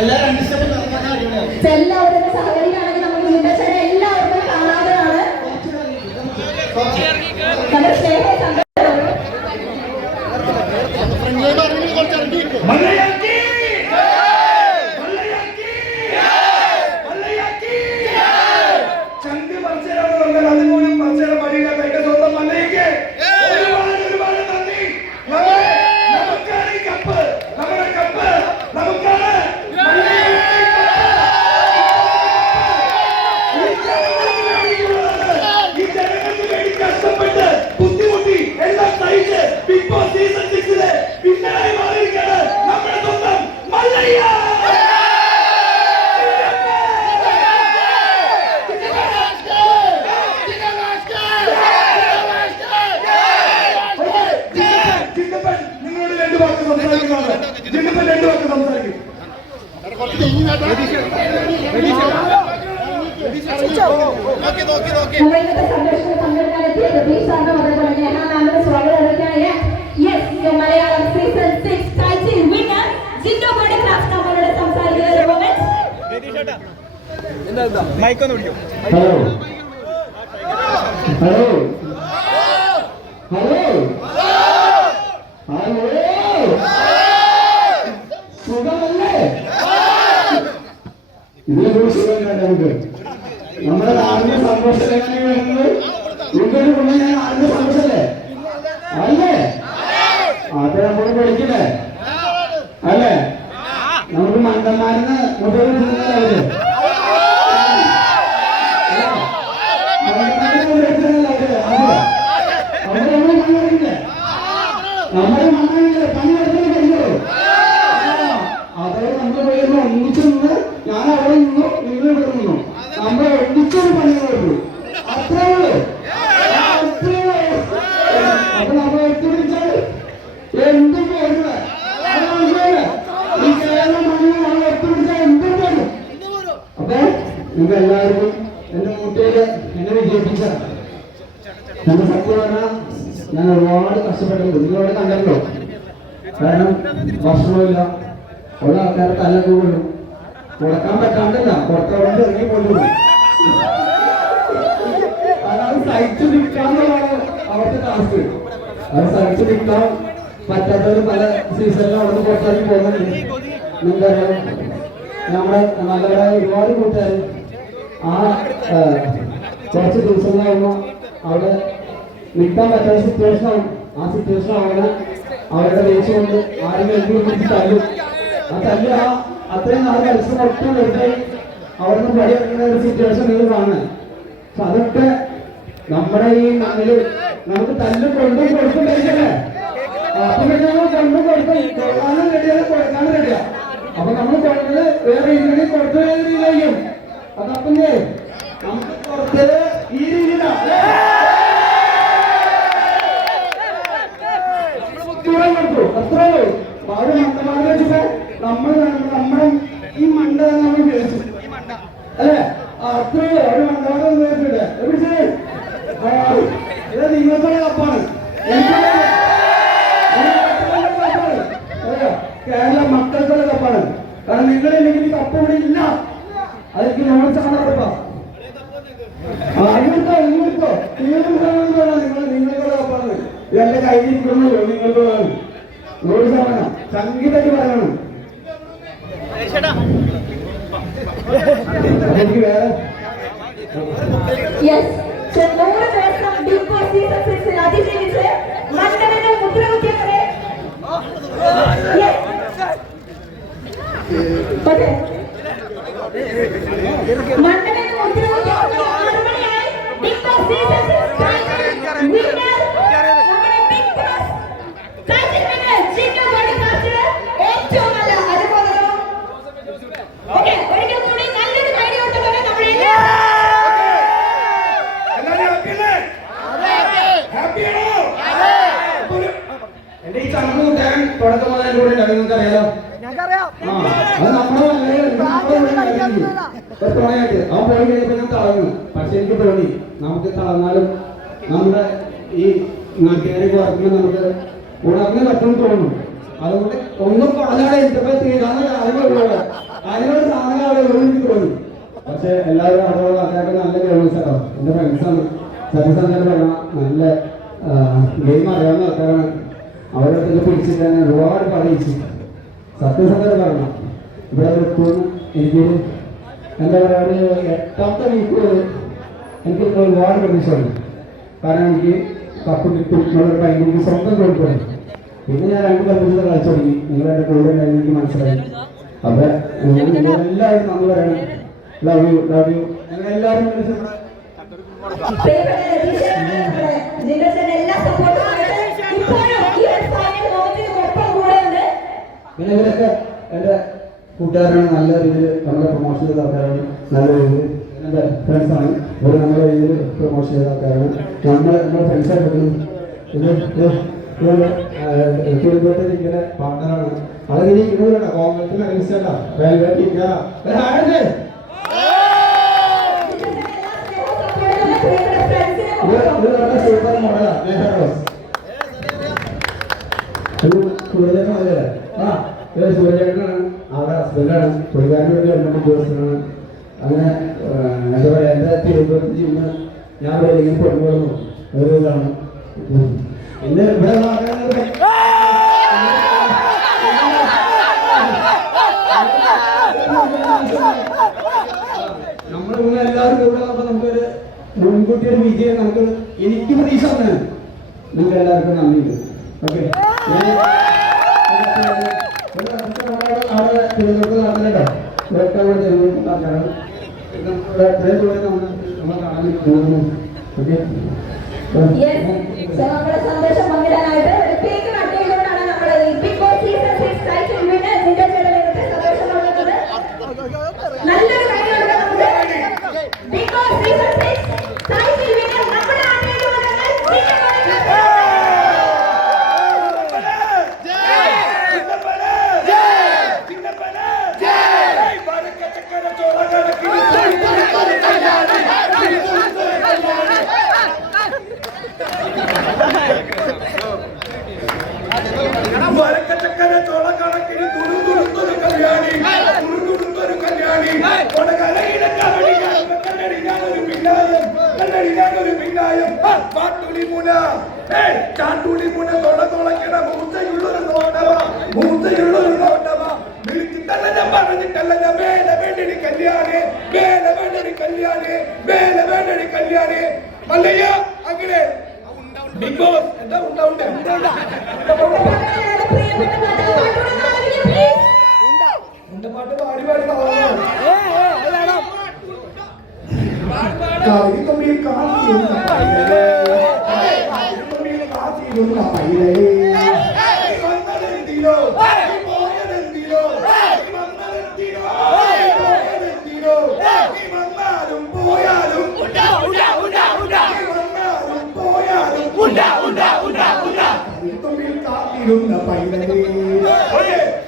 എല്ലാവരും സഹകരിക്കുകയാണെങ്കിൽ നമുക്ക് മുന്നേറ്റം എല്ലാവർക്കും കാണാവുന്നതാണ്. നമ്മുടെ സ്നേഹം നമ്മുടെ നാടിന്റെ സന്തോഷം എങ്ങനെയാണ്? ഇതൊരു ഗുണം ഞാൻ നാടിന്റെ സന്തോഷല്ലേ അല്ലേ? അത് നമ്മൾ പഠിക്കില്ലേ അല്ലേ? നമുക്ക് മണ്ടന്മാരെന്ന് ഉപയോഗിക്കുന്നില്ലേ? നമ്മുടെ മണ്ണില്ലേ പണി എടുക്കുന്ന കഴിയോ? അതേ നമ്മൾ പോയിരുന്നു ഒന്നിച്ചു നിന്ന് ഞാൻ അവിടെ നിന്നു നിങ്ങൾ ഇവിടെ നിന്നു നമ്മൾ ഒന്നിച്ചൊരു പണിയുള്ളൂ. അത്രേ ഉള്ളൂ. അപ്പൊ നമ്മൾ ഒത്തുപിടിച്ചാൽ എന്തും പോരുക ഈ കേരളം മണ്ണിൽ നമ്മൾ ഒത്തുപിടിച്ചാൽ എന്തും പോരും. അപ്പൊ നിങ്ങൾ എല്ലാവർക്കും എന്റെ മുട്ടയില് എന്നെ വിജയിപ്പിച്ച എന്റെ സത്യം പറഞ്ഞാൽ ഞാൻ ഒരുപാട് കഷ്ടപ്പെട്ടിട്ടുണ്ട്. നിങ്ങളവിടെ കണ്ടല്ലോ. കാരണം ഭക്ഷണമില്ല, ഉള്ള ആൾക്കാരെ തല്ലൊക്കെ കൊള്ളും, കൊടുക്കാൻ പറ്റാണ്ടല്ല പുറത്തോട്ട് ഇറങ്ങി കൊണ്ടുപോകും. അതാണ് സഹിച്ചു നിൽക്കാന്നുള്ളതാണ് അവിടുത്തെ ടാസ്ക്. അത് സഹിച്ചു നിൽക്കാൻ പറ്റാത്തവർ പല സീസണിലും അവിടെ പുറത്തിറങ്ങി പോകുന്നുണ്ട്. നിങ്ങൾക്കറിയാം നമ്മുടെ നല്ലവരായ ഒരുപാട് കൂട്ടുകാർ ആ കുറച്ച് ദിവസങ്ങളാകുമ്പോൾ അവിടെ നിൽക്കാൻ പറ്റാത്ത സിറ്റുവേഷൻ ആവും. ആ സിറ്റുവേഷൻ ആവുന്ന അവരുടെ ദേഷ്യം കൊണ്ട് ആരെങ്കിലും എന്ത് പിടിച്ച് തല്ലും. ആ തല്ല് അത്രയും നാളെ പരിശ്രമം ഒട്ടും വെറുതെ അവിടുന്ന് പടി ഇറങ്ങുന്ന ഒരു സിറ്റുവേഷൻ നിങ്ങൾ കാണുന്നത്. അപ്പൊ അതൊക്കെ നമ്മുടെ ഈ മണ്ണില് നമുക്ക് തല്ലും കൊണ്ടും കൊടുക്കും കഴിക്കല്ലേ? അപ്പൊ ഞങ്ങൾ കൊണ്ടും കൊടുക്കും കൊടുക്കാനും റെഡിയാണ്, കൊടുക്കാനും റെഡിയാ. അപ്പൊ നമ്മൾ കൊടുത്തത് വേറെ രീതിയിൽ കൊടുത്ത രീതിയിലായിരിക്കും. അതപ്പം നമുക്ക് കൊടുത്തത് ഈ രീതിയിലാണ്. അത്രേ ഒരു മണ്ടമാരെ വെച്ചിട്ട് നമ്മുടെ ഈ മണ്ട നമ്മൾ വിളിച്ചു അല്ലേ? അത്രേ ഒരു മണ്ടമാരെ ഉപയോഗിച്ചിട്ട് നിങ്ങൾക്കുള്ള കപ്പാണ്, കേരള മക്കൾക്കുള്ള കപ്പാണ്. കാരണം നിങ്ങളില്ലെങ്കിൽ കപ്പ് ഇവിടെ ഇല്ല. അതെനിക്ക് നോട്ട്സാണ് ഉറപ്പാ. നിങ്ങൾക്കോ നിങ്ങൾക്കുള്ള കപ്പാണ്. എന്റെ കയ്യിലിരിക്കുന്നുള്ളൂ നിങ്ങൾക്ക് 100% സംഗീതത്തിൽ പറയണം. എനിക്ക് വേറെ എന്റെ ഈ ചങ്ങ കൂട്ടാൻ തുടക്കം മുതൽ കൂടെ നിങ്ങൾക്ക് അറിയാലോ. അത് നമ്മളായിട്ട് അവൻ പോയി കഴിഞ്ഞപ്പോ ഞാൻ തളർന്നു. പക്ഷെ എനിക്ക് തോന്നി നമുക്ക് തളർന്നാലും നമ്മുടെ ഈ നാട്ടുകാരെ കുറയ്ക്കുമ്പോൾ നമുക്ക് ഉണർന്ന് പറ്റുമെന്ന് തോന്നുന്നു. അതുകൊണ്ട് ഒന്നും പറഞ്ഞാലേ ഇതിപ്പോ തീരാന്ന് അറിവുള്ളൂ. അതിനൊരു സാധനം അവിടെ എനിക്ക് തോന്നി. പക്ഷെ എല്ലാവരും അതോടെ അദ്ദേഹം നല്ല ഗെയിംസ് കേട്ടോ. എന്റെ ഫ്രണ്ട്സാണ്. സത്യസന്ധത പറയണം, നല്ല ഗെയിം അറിയാവുന്ന ആൾക്കാരാണ്. അവരടുത്ത് പിടിച്ചിട്ട് തന്നെ ഒരുപാട് പറയിച്ചു. സത്യസന്ധത പറയണം. ഇവിടെ എത്തുമെന്ന് എനിക്ക് എന്താ പറയുക, ഒരു 8ാമത്തെ വീക്ക് എനിക്ക് ഒരുപാട് പ്രതീക്ഷയുണ്ട്. കാരണം എനിക്ക് കപ്പ് കിട്ടും എന്നുള്ളൊരു ഭയങ്കര എനിക്ക് സ്വന്തം കൊടുക്കണം. പിന്നെ ഞാൻ 2 കപ്പിൽ കളിച്ചു തുടങ്ങി. നിങ്ങളുടെ കൂടെ എനിക്ക് മനസ്സിലായി. അപ്പൊ എല്ലാവരും നമ്മൾ പറയണം ലവ് യു ലവ് യു. ഞങ്ങൾ എല്ലാവരും പിന്നെ ഇവരൊക്കെ എൻ്റെ കൂട്ടുകാരാണ്. നല്ല രീതിയിൽ നമ്മളെ പ്രൊമോഷൻ ചെയ്ത ആൾക്കാരാണ്. നല്ല രീതിയിൽ എൻ്റെ ഫ്രണ്ട്സാണ്. ഇവർ നമ്മുടെ രീതിയിൽ പ്രൊമോഷൻ ചെയ്ത ആൾക്കാരാണ്. നമ്മുടെ ഫ്രണ്ട്സായിട്ട് ഇങ്ങനെ പാർട്ണറാണ്. അതിന് ഇവരുടെ കോൺഗ്രസിന് അനുസരിച്ചല്ല സൂപ്പർ മോഡലാണ്. സൂര്യചേട്ടനല്ലേ? സൂര്യചേട്ടനാണ് അവരുടെ ഹസ്ബൻഡാണ്. പുള്ളിക്കാരന് വേണ്ടി 2 ദിവസമാണ്. അങ്ങനെ എന്താ പറയുക, എൻ്റെ തിരുവനന്തപുരത്ത് ജിമ്മ് ഞാൻ ഇങ്ങനെ കൊണ്ടുപോകുന്നു. ഒരു ഇതാണ്. പിന്നെ ഇവിടെ നമ്മളിവിടെ എല്ലാവരും കൂടെ നമുക്കൊരു മുൻകൂട്ടി ഒരു വിജയം നമുക്ക് എനിക്ക് പ്രതീക്ഷ തന്നെയാണ്. നിങ്ങൾക്ക് എല്ലാവർക്കും നന്ദിയുണ്ട്. ഓക്കെ, അവിടെ തിരുവനന്തപുരത്ത് നടന്നിട്ടോ ഇതൊക്കെ അവിടെ തിരുവനന്തപുരത്ത് ആൾക്കാരാണ്. നമ്മളെ കാണാൻ പോകുന്നു. ഓക്കെ, സന്തോഷം പങ്കിടാനായിട്ട് ഒരു കേക്ക് കട്ട് ചെയ്തുകൊണ്ടാണ് നമ്മൾ big boss season 6 title winner നിന്റെ ചേട്ടനെ സന്തോഷം പങ്കിടുന്നത്. നല്ലൊരു കൈ കൊടുക്കാം നമുക്ക്. Big boss season 6 title winner നമ്മുടെ ആദ്യമായിട്ട് അങ്ങനെ ബിഗ് ബോസ് എന്താ ഉണ്ടാവുണ്ട് പാട്ട് പാടി പാടി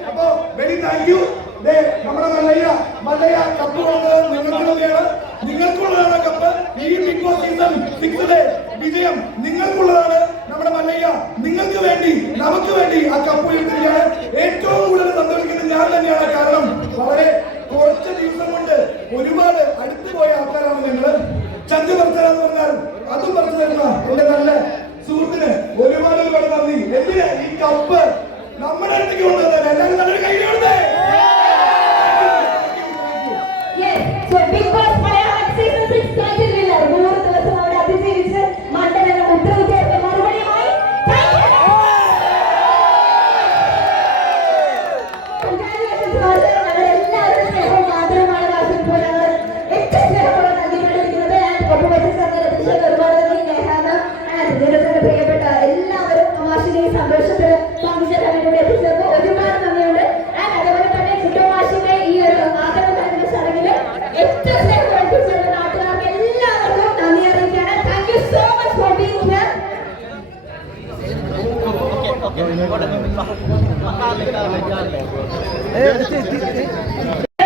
അപ്പൊ വെരി താങ്ക് യു. നമ്മുടെ മല്ലയ്യ കപ്പ് നിങ്ങൾക്കുള്ളതാണ്. നിങ്ങൾക്കുള്ളതാണ് കപ്പ്. ഈ ബിഗ് ബോസ് സീസൺ 6 വിജയം നിങ്ങൾക്കുള്ളതാണ്. നമ്മുടെ മല്ലയ്യ നിങ്ങൾക്ക് വേണ്ടി നമുക്ക് വേണ്ടി ആ കപ്പ് ഉയർത്തുകയാണ്. ഏറ്റവും കൂടുതൽ സന്തോഷിക്കുന്നത് ഞാൻ തന്നെയാണ്. കാരണം വളരെ കുറച്ച് ദിവസം കൊണ്ട് ഒരുപാട് അടുത്തു പോയ ആൾക്കാരാണ് ഞങ്ങള്. ചന്ദ് പറിച്ചതെന്ന് പറഞ്ഞാൽ അതും പറിച്ചു തരുന്ന എന്റെ നല്ല സുഹൃത്തിന് ഒരുപാട് നന്ദി. എന്തിന് ഈ കപ്പ് നമ്മുടെ അടുത്തേക്ക് കൊണ്ടുവന്നത് എല്ലാവരും നല്ലൊരു കൈ കൊടുത്തേ. പ്രിയപ്പെട്ട എല്ലാവരും തമാശയുടെ സന്തോഷത്തിൽ പങ്കുചേരാൻ വേണ്ടി എത്തിച്ചേർന്ന് ഒരുപാട് നന്ദിയുണ്ട്. അതേപോലെ തന്നെ ചുറ്റുമാശിന്റെ ഈ ഒരു ആദരവ് ചടങ്ങില് ഏറ്റവും സ്നേഹം എത്തിച്ചേർന്ന നാട്ടുകാർക്ക് എല്ലാവർക്കും നന്ദി അറിയിക്കുകയാണ്. Thank you so much for being here.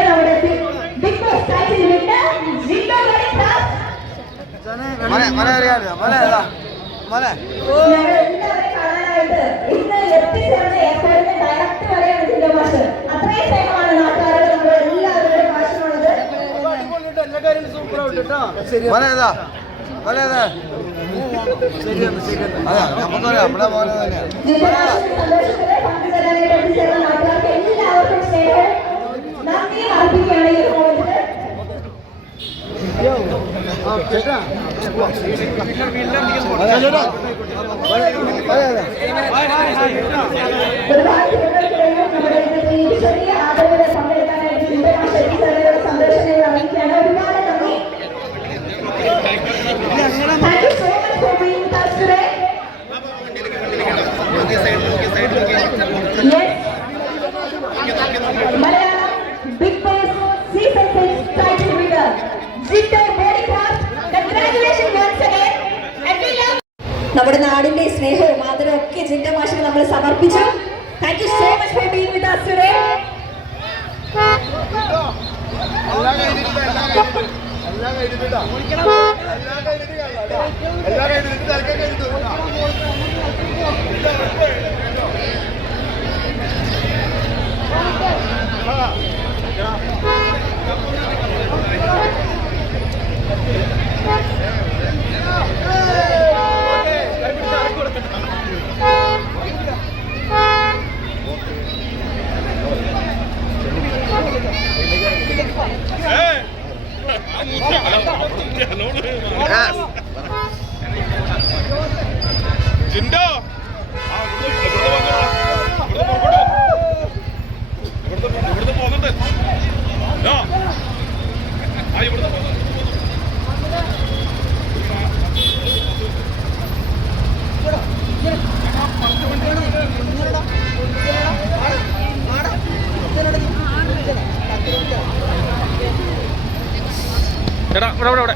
നമ്മുടെ ബിഗ് ബോസ് ടൈറ്റിൽ വിന്നർ ജില്ലോ വരദാസ്. എല്ലാവരെയും കാണാനായിട്ട് ഇന്ന് എത്തിച്ചേർന്ന ഏർപ്പെടുന്ന മോനേതാ മോനേതാ അതാ നമുക്കറിയാം നമ്മുടെ മോനെ തന്നെയാണ് സന്തോഷത്തിലെ പങ്കുചേരാനായിട്ട് എത്തിച്ചേർന്ന നാട്ടുകാർക്ക് എല്ലാവർക്കും സ്നേഹവും നന്ദിയും അർപ്പിക്കുകയാണ് ഈ മോഹത്തിൽ. ഒരുപാട് ജനങ്ങൾക്കിടയിൽ നമ്മുടെ ഇന്നത്തെ ഈ ചെറിയ ആദരവിൽ പങ്കെടുക്കാനായിട്ട് എത്തിച്ചേർന്നവരുടെ സന്തോഷങ്ങൾ അറിയിക്കുകയാണ്. ഒരുപാട് നന്ദി. Thank you so much for being with us today. Yes. Malayalam Big Boss Season 6 title winner, Zinto Bodycraft. Congratulations once again. And we love. നമ്മുടെ നാടിന്റെ സ്നേഹവും ആദരവും ഒക്കെ ജിൻഡോ മാഷിന് നമ്മൾ സമർപ്പിച്ചു. Thank you so much for being with us today. Jinto ഇവിടുന്ന് പോകുന്നുണ്ട് എടാ ഇവിടെ ഇവിടെ ഇവിടെ